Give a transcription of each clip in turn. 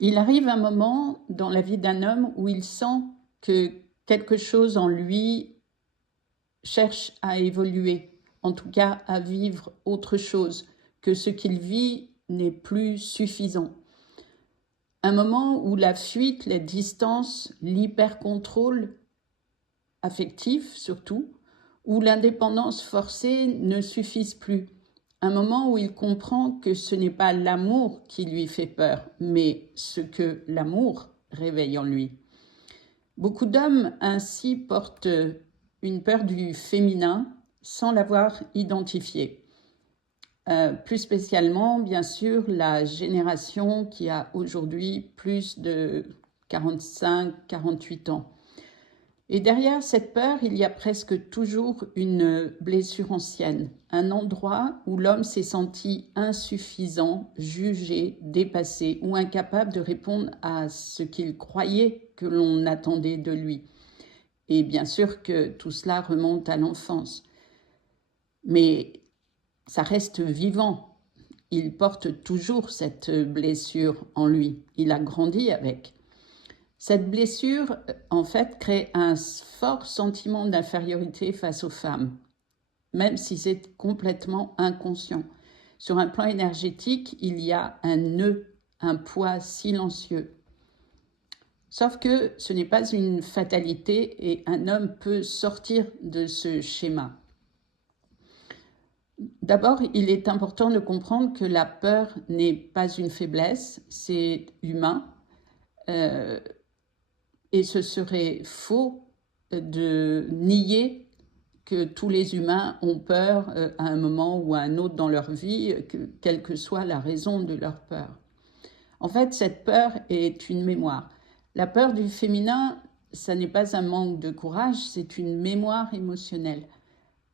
Il arrive un moment dans la vie d'un homme où il sent que quelque chose en lui cherche à évoluer, en tout cas à vivre autre chose, que ce qu'il vit n'est plus suffisant. Un moment où la fuite, la distance, l'hypercontrôle affectif surtout, où l'indépendance forcée ne suffisent plus. Un moment où il comprend que ce n'est pas l'amour qui lui fait peur, mais ce que l'amour réveille en lui. Beaucoup d'hommes ainsi portent une peur du féminin sans l'avoir identifié. Plus spécialement, bien sûr, la génération qui a aujourd'hui plus de 45-48 ans. Et derrière cette peur, il y a presque toujours une blessure ancienne, un endroit où l'homme s'est senti insuffisant, jugé, dépassé ou incapable de répondre à ce qu'il croyait que l'on attendait de lui. Et bien sûr que tout cela remonte à l'enfance. Mais ça reste vivant. Il porte toujours cette blessure en lui. Il a grandi avec. Cette blessure, en fait, crée un fort sentiment d'infériorité face aux femmes, même si c'est complètement inconscient. Sur un plan énergétique, il y a un nœud, un poids silencieux. Sauf que ce n'est pas une fatalité et un homme peut sortir de ce schéma. D'abord, il est important de comprendre que la peur n'est pas une faiblesse, c'est humain. Et ce serait faux de nier que tous les humains ont peur à un moment ou à un autre dans leur vie, quelle que soit la raison de leur peur. En fait, cette peur est une mémoire. La peur du féminin, ça n'est pas un manque de courage, c'est une mémoire émotionnelle.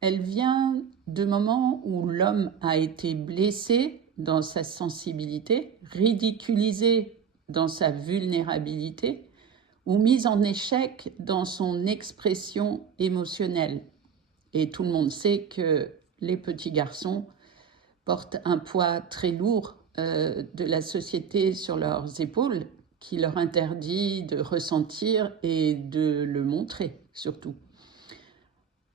Elle vient de moments où l'homme a été blessé dans sa sensibilité, ridiculisé dans sa vulnérabilité ou mis en échec dans son expression émotionnelle. Et tout le monde sait que les petits garçons portent un poids très lourd de la société sur leurs épaules qui leur interdit de ressentir et de le montrer surtout.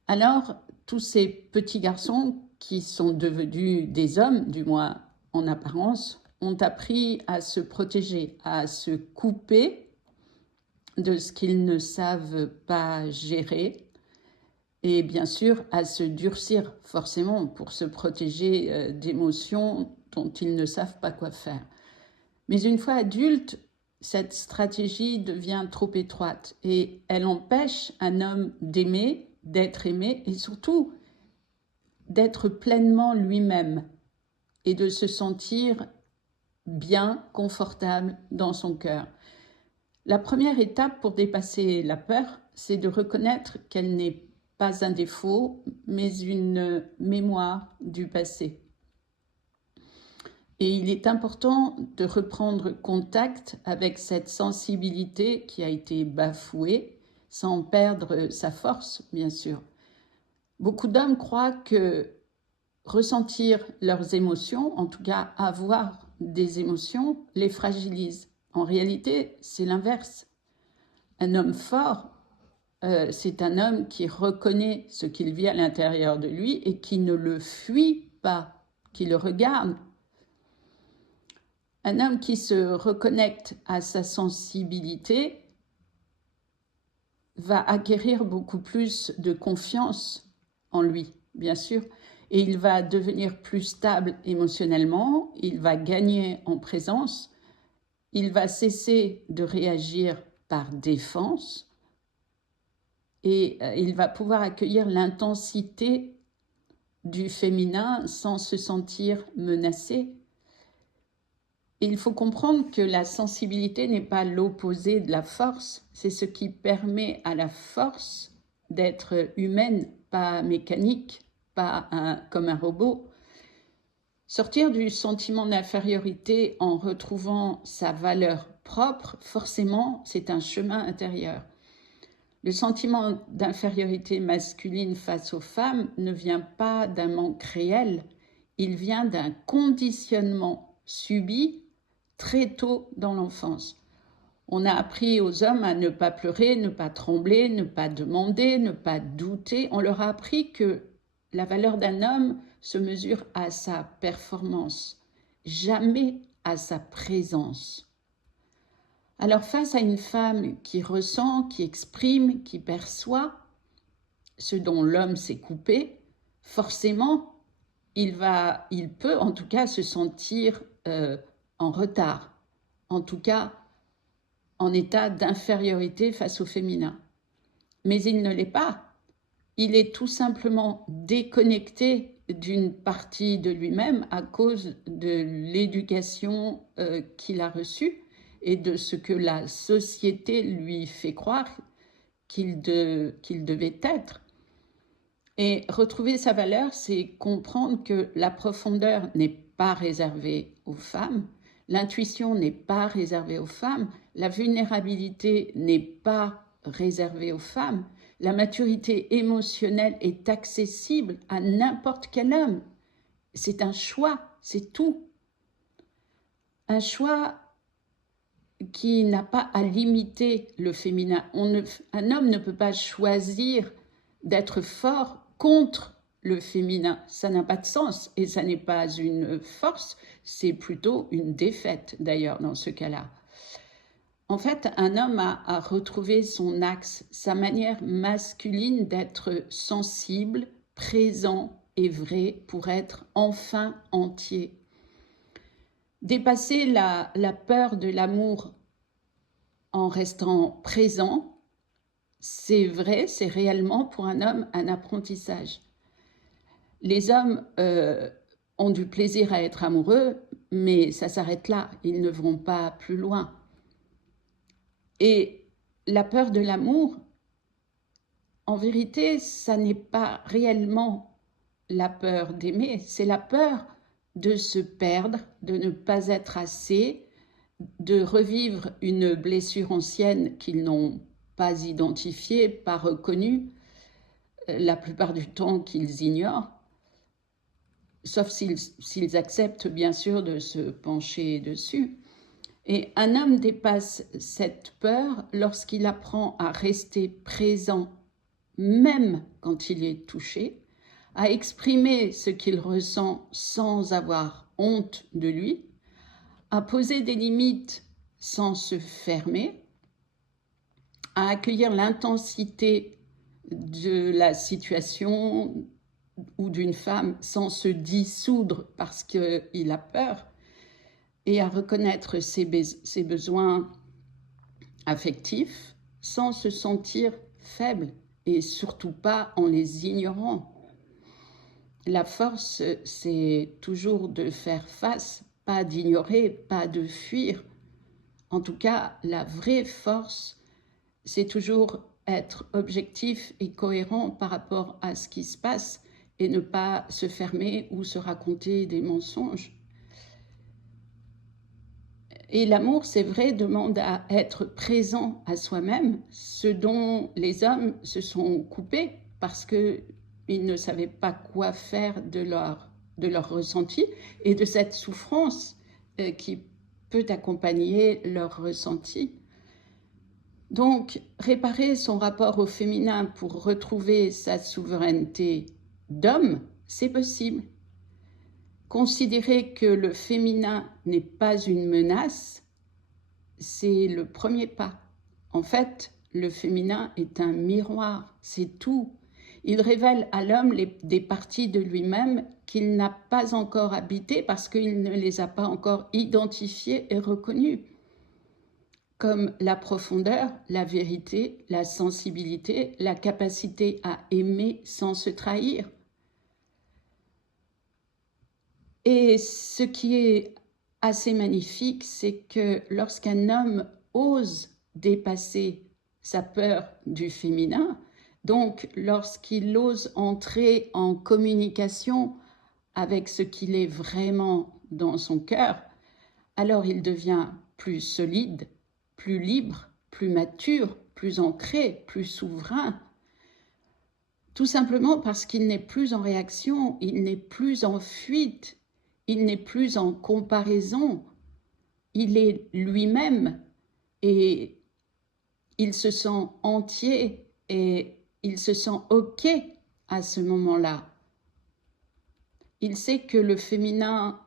Alors, tous ces petits garçons qui sont devenus des hommes, du moins en apparence, ont appris à se protéger, à se couper de ce qu'ils ne savent pas gérer et bien sûr à se durcir forcément pour se protéger d'émotions dont ils ne savent pas quoi faire. Mais une fois adultes, cette stratégie devient trop étroite et elle empêche un homme d'aimer, d'être aimé et surtout d'être pleinement lui-même et de se sentir bien, confortable dans son cœur. La première étape pour dépasser la peur, c'est de reconnaître qu'elle n'est pas un défaut, mais une mémoire du passé. Et il est important de reprendre contact avec cette sensibilité qui a été bafouée, sans perdre sa force, bien sûr. Beaucoup d'hommes croient que ressentir leurs émotions, en tout cas avoir des émotions, les fragilise. En réalité, c'est l'inverse. Un homme fort, c'est un homme qui reconnaît ce qu'il vit à l'intérieur de lui et qui ne le fuit pas, qui le regarde. Un homme qui se reconnecte à sa sensibilité va acquérir beaucoup plus de confiance en lui, bien sûr, et il va devenir plus stable émotionnellement, il va gagner en présence, il va cesser de réagir par défense et il va pouvoir accueillir l'intensité du féminin sans se sentir menacé. Et il faut comprendre que la sensibilité n'est pas l'opposé de la force, c'est ce qui permet à la force d'être humaine, pas mécanique, pas comme un robot. Sortir du sentiment d'infériorité en retrouvant sa valeur propre, forcément, c'est un chemin intérieur. Le sentiment d'infériorité masculine face aux femmes ne vient pas d'un manque réel, il vient d'un conditionnement subi très tôt dans l'enfance. On a appris aux hommes à ne pas pleurer, ne pas trembler, ne pas demander, ne pas douter. On leur a appris que la valeur d'un homme se mesure à sa performance, jamais à sa présence. Alors face à une femme qui ressent, qui exprime, qui perçoit ce dont l'homme s'est coupé, forcément, il peut en tout cas se sentir en retard, en tout cas en état d'infériorité face au féminin. Mais il ne l'est pas. Il est tout simplement déconnecté d'une partie de lui-même à cause de l'éducation qu'il a reçue et de ce que la société lui fait croire qu'il devait être. Et retrouver sa valeur, c'est comprendre que la profondeur n'est pas réservée aux femmes, l'intuition n'est pas réservée aux femmes, la vulnérabilité n'est pas réservée aux femmes, la maturité émotionnelle est accessible à n'importe quel homme. C'est un choix, c'est tout. Un choix qui n'a pas à limiter le féminin. Un homme ne peut pas choisir d'être fort contre le féminin. Ça n'a pas de sens et ça n'est pas une force, c'est plutôt une défaite d'ailleurs dans ce cas-là. En fait, un homme a retrouvé son axe, sa manière masculine d'être sensible, présent et vrai pour être enfin entier. Dépasser la peur de l'amour en restant présent, c'est vrai, c'est réellement pour un homme un apprentissage. Les hommes ont du plaisir à être amoureux, mais ça s'arrête là, ils ne vont pas plus loin. Et la peur de l'amour, en vérité, ça n'est pas réellement la peur d'aimer, c'est la peur de se perdre, de ne pas être assez, de revivre une blessure ancienne qu'ils n'ont pas identifiée, pas reconnue, la plupart du temps qu'ils ignorent, sauf s'ils acceptent bien sûr de se pencher dessus. Et un homme dépasse cette peur lorsqu'il apprend à rester présent, même quand il est touché, à exprimer ce qu'il ressent sans avoir honte de lui, à poser des limites sans se fermer, à accueillir l'intensité de la situation ou d'une femme sans se dissoudre parce qu'il a peur, et à reconnaître ses besoins affectifs sans se sentir faible et surtout pas en les ignorant. La force, c'est toujours de faire face, pas d'ignorer, pas de fuir. En tout cas, la vraie force, c'est toujours être objectif et cohérent par rapport à ce qui se passe et ne pas se fermer ou se raconter des mensonges. Et l'amour, c'est vrai, demande à être présent à soi-même, ce dont les hommes se sont coupés parce qu'ils ne savaient pas quoi faire de leur ressenti et de cette souffrance qui peut accompagner leur ressenti. Donc, réparer son rapport au féminin pour retrouver sa souveraineté d'homme, c'est possible. Considérer que le féminin n'est pas une menace, c'est le premier pas. En fait, le féminin est un miroir, c'est tout. Il révèle à l'homme des parties de lui-même qu'il n'a pas encore habitées parce qu'il ne les a pas encore identifiées et reconnues, comme la profondeur, la vérité, la sensibilité, la capacité à aimer sans se trahir. Et ce qui est assez magnifique, c'est que lorsqu'un homme ose dépasser sa peur du féminin, donc lorsqu'il ose entrer en communication avec ce qu'il est vraiment dans son cœur, alors il devient plus solide, plus libre, plus mature, plus ancré, plus souverain. Tout simplement parce qu'il n'est plus en réaction, il n'est plus en fuite, il n'est plus en comparaison, il est lui-même et il se sent entier et il se sent OK à ce moment-là. Il sait que le féminin,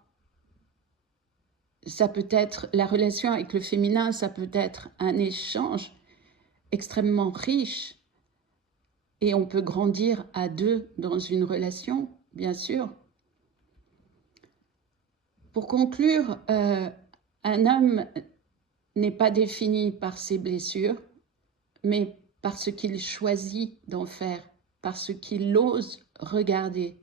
ça peut être, la relation avec le féminin, ça peut être un échange extrêmement riche et on peut grandir à deux dans une relation, bien sûr. Pour conclure, un homme n'est pas défini par ses blessures, mais par ce qu'il choisit d'en faire, par ce qu'il ose regarder.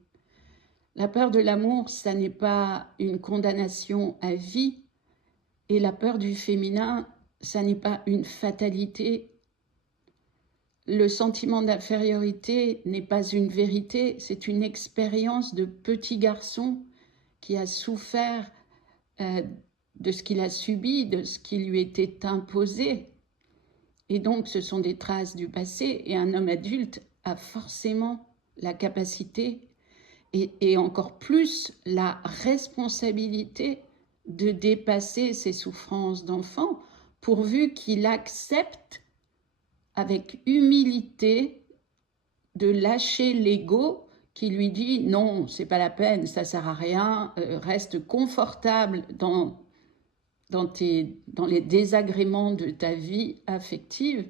La peur de l'amour, ça n'est pas une condamnation à vie, et la peur du féminin, ça n'est pas une fatalité. Le sentiment d'infériorité n'est pas une vérité, c'est une expérience de petit garçon qui a souffert de ce qu'il a subi, de ce qui lui était imposé. Et donc, ce sont des traces du passé, et un homme adulte a forcément la capacité et encore plus la responsabilité de dépasser ses souffrances d'enfant, pourvu qu'il accepte avec humilité de lâcher l'ego qui lui dit non, c'est pas la peine, ça sert à rien, reste confortable dans les désagréments de ta vie affective,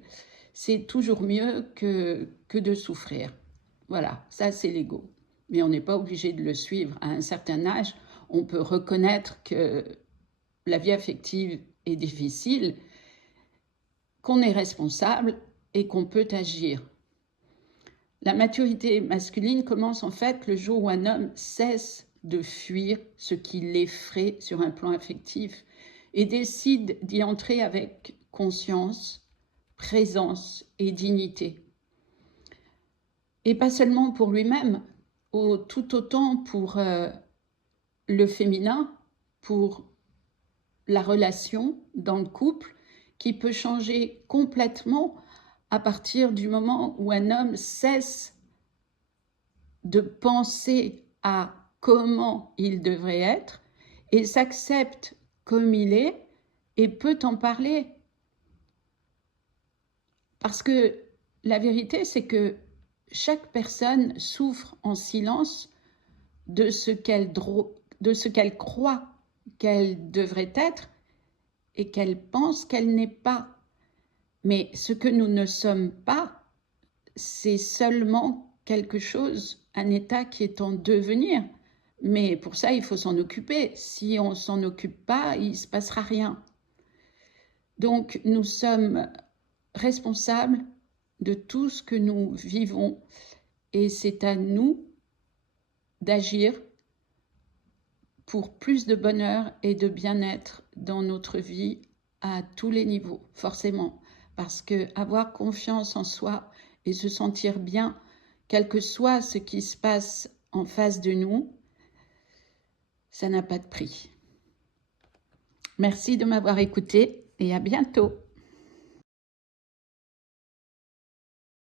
c'est toujours mieux que de souffrir. Voilà, ça c'est l'ego. Mais on n'est pas obligé de le suivre. À un certain âge, on peut reconnaître que la vie affective est difficile, qu'on est responsable et qu'on peut agir. La maturité masculine commence en fait le jour où un homme cesse de fuir ce qui l'effraie sur un plan affectif et décide d'y entrer avec conscience, présence et dignité. Et pas seulement pour lui-même, tout autant pour le féminin, pour la relation dans le couple, qui peut changer complètement à partir du moment où un homme cesse de penser à comment il devrait être et s'accepte comme il est et peut en parler. Parce que la vérité, c'est que chaque personne souffre en silence de ce qu'elle croit qu'elle devrait être et qu'elle pense qu'elle n'est pas. Mais ce que nous ne sommes pas, c'est seulement quelque chose, un état qui est en devenir. Mais pour ça, il faut s'en occuper. Si on ne s'en occupe pas, il ne se passera rien. Donc, nous sommes responsables de tout ce que nous vivons et c'est à nous d'agir pour plus de bonheur et de bien-être dans notre vie à tous les niveaux, forcément. Parce que avoir confiance en soi et se sentir bien, quel que soit ce qui se passe en face de nous, ça n'a pas de prix. Merci de m'avoir écouté et à bientôt.